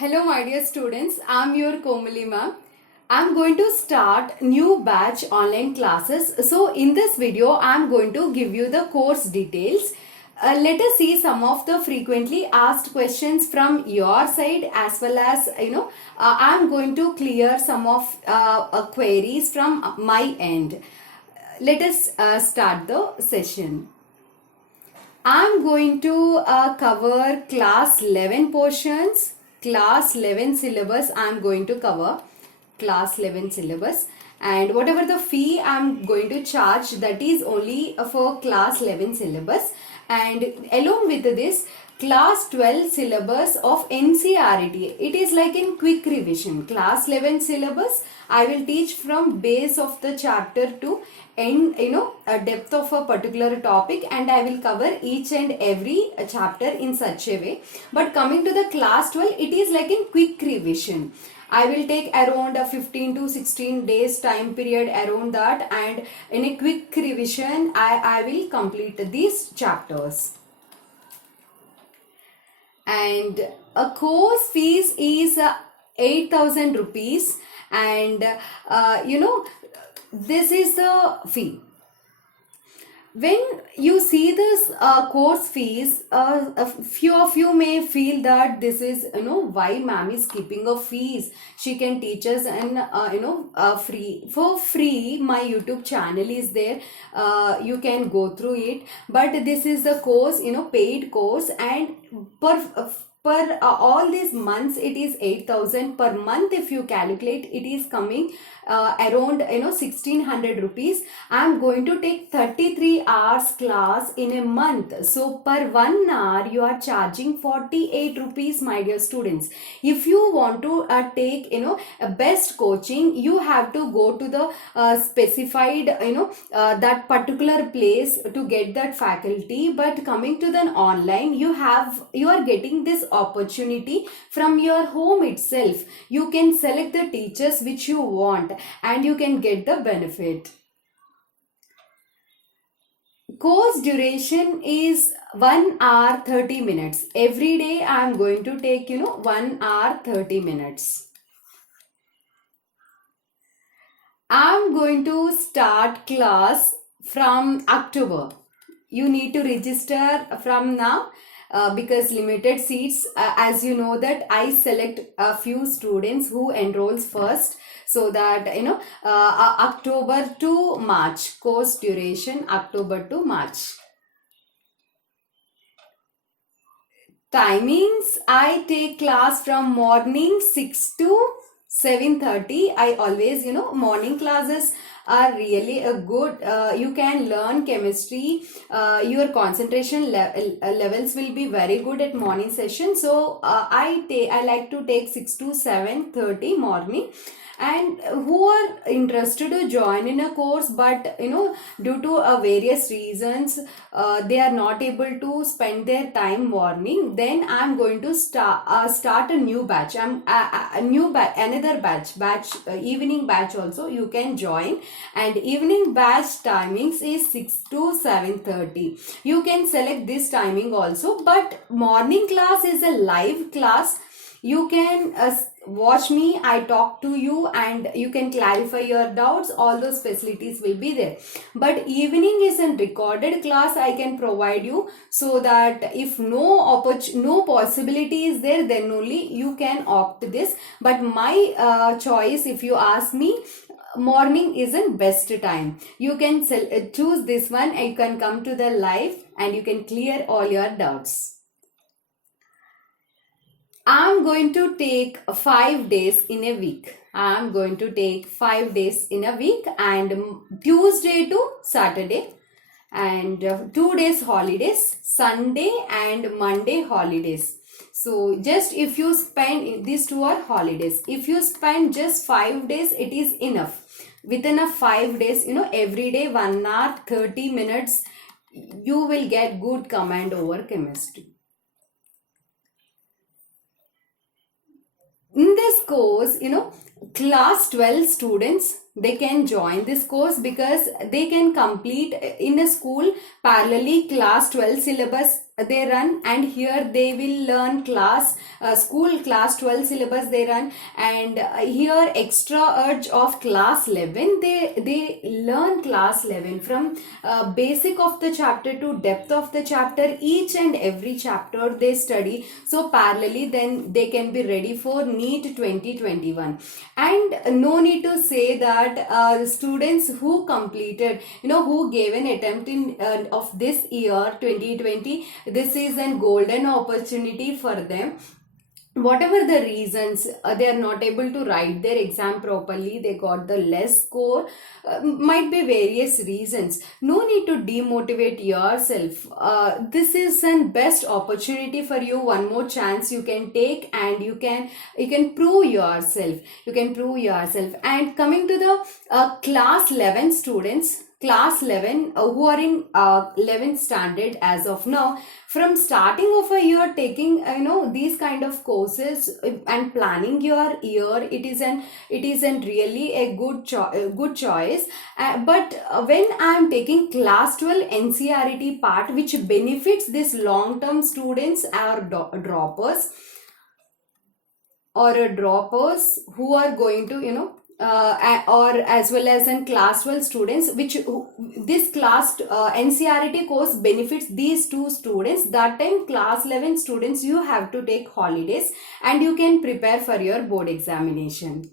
Hello my dear students, I'm your Komali ma'am. I'm going to start new batch online classes. So in this video, I'm going to give you the course details. Let us see some of the frequently asked questions from your side as well as I'm going to clear some of queries from my end. Let us start the session. I'm going to cover class 11 portions, class 11 syllabus I'm going to cover, class 11 syllabus, and whatever the fee I'm going to charge, that is only for class 11 syllabus, and along with this class 12 syllabus of NCERT. It is like in quick revision. Class 11 syllabus I will teach from base of the chapter to end, a depth of a particular topic, and I will cover each and every chapter in such a way. But coming to the class 12, it is like in quick revision. I will take around a 15 to 16 days time period around that, and in a quick revision I will complete these chapters. And a course fees is 8,000 rupees, and this is the fee. When you see this course fees, a few of you may feel that this is why ma'am is keeping a fees. She can teach us and free, for free. My YouTube channel is there. You can go through it. But this is the course, paid course, and per all these months it is 8,000 per month. If you calculate, it is coming around 1,600 rupees. I am going to take 33 hours class in a month. So per 1 hour you are charging 48 rupees, my dear students. If you want to take a best coaching, you have to go to the specified that particular place to get that faculty. But coming to the online, you are getting this opportunity from your home itself. You can select the teachers which you want and you can get the benefit. Course duration is 1 hour 30 minutes. Every day I am going to take 1 hour 30 minutes. I am going to start class from October. You need to register from now. Because limited seats, as you know that I select a few students who enrolls first, so that October to March, course duration October to March. Timings, I take class from morning 6 to 7:30. I always morning classes are really a good, you can learn chemistry, your concentration levels will be very good at morning session. So I like to take 6 to 7:30 morning. And who are interested to join in a course, but due to various reasons they are not able to spend their time morning, then I'm going to start a new batch. Another batch evening batch also you can join, and evening batch timings is 6 to 7:30. You can select this timing also, but morning class is a live class. You can watch me, I talk to you, and you can clarify your doubts. All those facilities will be there. But evening is a recorded class I can provide you, so that if no possibility is there, then only you can opt this. But my choice, if you ask me, morning is a best time. You can choose this one, and you can come to the live and you can clear all your doubts. I'm going to take 5 days in a week. I'm going to take 5 days in a week, and Tuesday to Saturday, and 2 days holidays, Sunday and Monday holidays. So just if you spend, these 2 are holidays. If you spend just 5 days, it is enough. Within a 5 days, every day 1 hour 30 minutes, you will get good command over chemistry. In this course, class 12 students they can join this course because they can complete in a school parallelly class 12 syllabus they run, and here they will learn school class 12 syllabus they run, and here extra urge of class 11 they learn class 11 from basic of the chapter to depth of the chapter. Each and every chapter they study, so parallelly then they can be ready for NEET 2021. And no need to say that students who completed, who gave an attempt in of this year 2020, this is a golden opportunity for them. Whatever the reasons, they are not able to write their exam properly, they got the less score, might be various reasons. No need to demotivate yourself. This is an best opportunity for you, one more chance you can take, and you can prove yourself, and coming to the class 11 students, class 11 who are in 11th standard as of now, from starting of a year taking these kind of courses and planning your year, it is an really a good choice. But when I am taking class 12 NCERT part, which benefits this long term students or droppers who are going to or as well as in class 12 students, this class NCERT course benefits these two students. That time class 11 students, you have to take holidays and you can prepare for your board examination.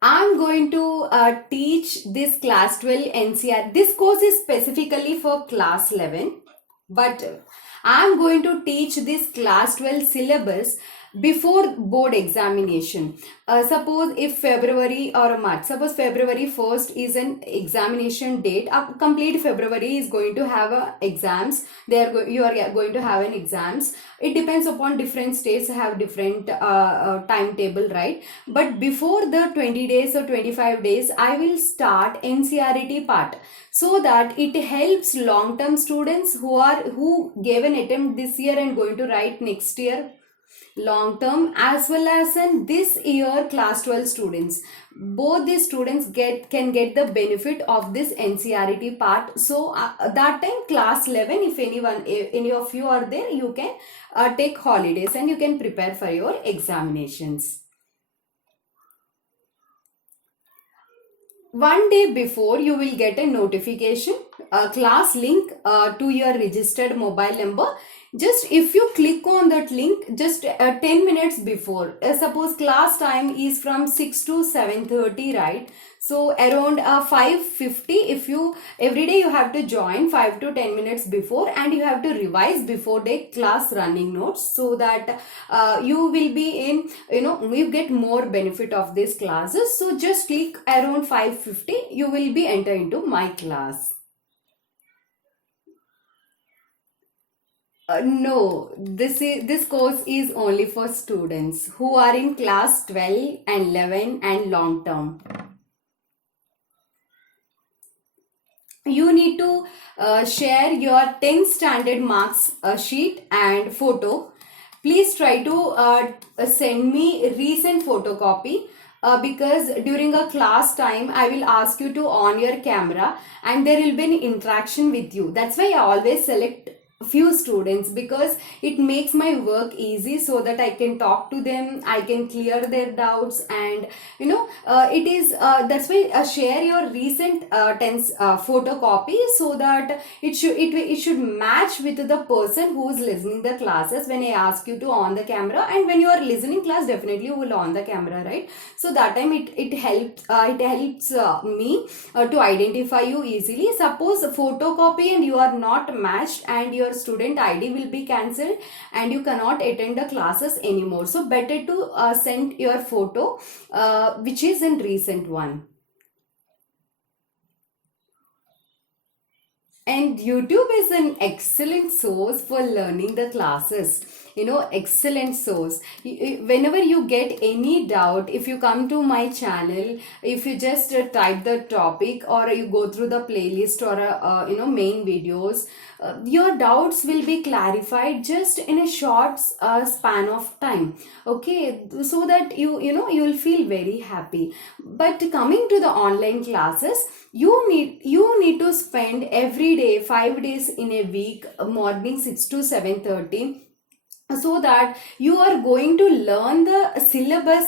I'm going to teach this class 12 NCERT. This course is specifically for class 11, but I'm going to teach this class 12 syllabus before board examination. Suppose if February or March, suppose February 1st is an examination date, complete February is going to have exams, you are going to have an exams. It depends upon different states have different timetable, right? But before the 20 days or 25 days, I will start NCERT part, so that it helps long term students who gave an attempt this year and going to write next year long term, as well as in this year class 12 students. Both these students can get the benefit of this NCERT part. So that time class 11, if any of you are there, you can take holidays and you can prepare for your examinations. One day before, you will get a notification, a class link to your registered mobile number. Just if you click on that link just 10 minutes before, suppose class time is from 6 to 7:30, right? So around 5:50, if you every day you have to join 5 to 10 minutes before, and you have to revise before the class running notes, so that you will be in, you get more benefit of these classes. So just click around 5:50, you will be entered into my class. No, this course is only for students who are in class 12 and 11 and long term. You need to share your 10th standard marks sheet and photo. Please try to send me recent photocopy. Because during a class time, I will ask you to on your camera and there will be an interaction with you. That's why I always select few students, because it makes my work easy, so that I can talk to them, I can clear their doubts, and it is that's why share your recent tense photocopy, so that it should match with the person who is listening the classes when I ask you to on the camera. And when you are listening class, definitely you will on the camera, right? So that time it helps me to identify you easily. Suppose photocopy and you are not matched, and your student ID will be cancelled and you cannot attend the classes anymore. So better to send your photo which is in recent one. And YouTube is an excellent source for learning the classes. Excellent source. Whenever you get any doubt, if you come to my channel, if you just type the topic, or you go through the playlist, or main videos, your doubts will be clarified just in a short span of time. Okay, so that you'll feel very happy. But coming to the online classes, you need to spend every day, 5 days in a week, morning 6 to 7:30, so that you are going to learn the syllabus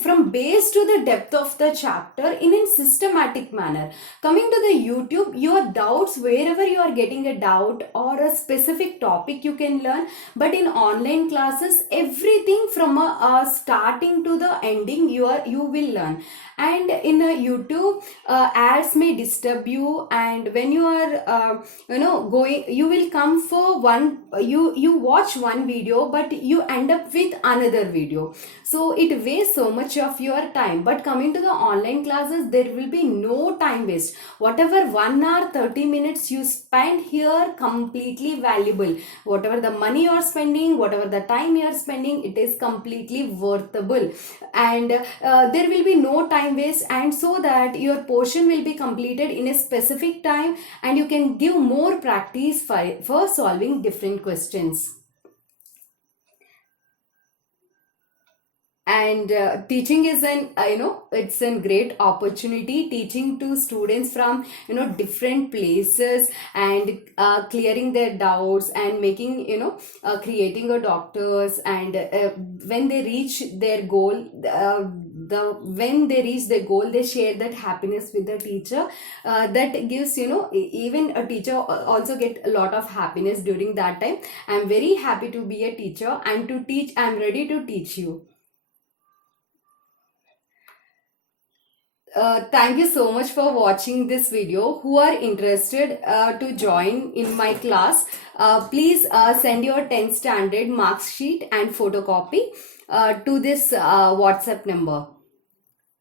from base to the depth of the chapter in a systematic manner. Coming to the YouTube, your doubts, wherever you are getting a doubt or a specific topic, you can learn. But in online classes, everything from a starting to the ending, you will learn. And in a YouTube, ads may disturb you, and when you are going, you will come for one, you watch one video, but you end up with another video, so it wastes so much of your time. But coming to the online classes, there will be no time waste. Whatever 1 hour 30 minutes you spend here, completely valuable. Whatever the money you are spending, whatever the time you are spending, it is completely worthable. And there will be no time waste, and so that your portion will be completed in a specific time, and you can give more practice for solving different questions. And teaching is it's a great opportunity, teaching to students from different places, and clearing their doubts, and making creating a doctors. And when they reach their goal, when they reach their goal, they share that happiness with the teacher. That gives even a teacher also get a lot of happiness during that time. I'm very happy to be a teacher, and to teach, I'm ready to teach you. Thank you so much for watching this video. Who are interested to join in my class, please send your 10th standard marks sheet and photocopy to this WhatsApp number.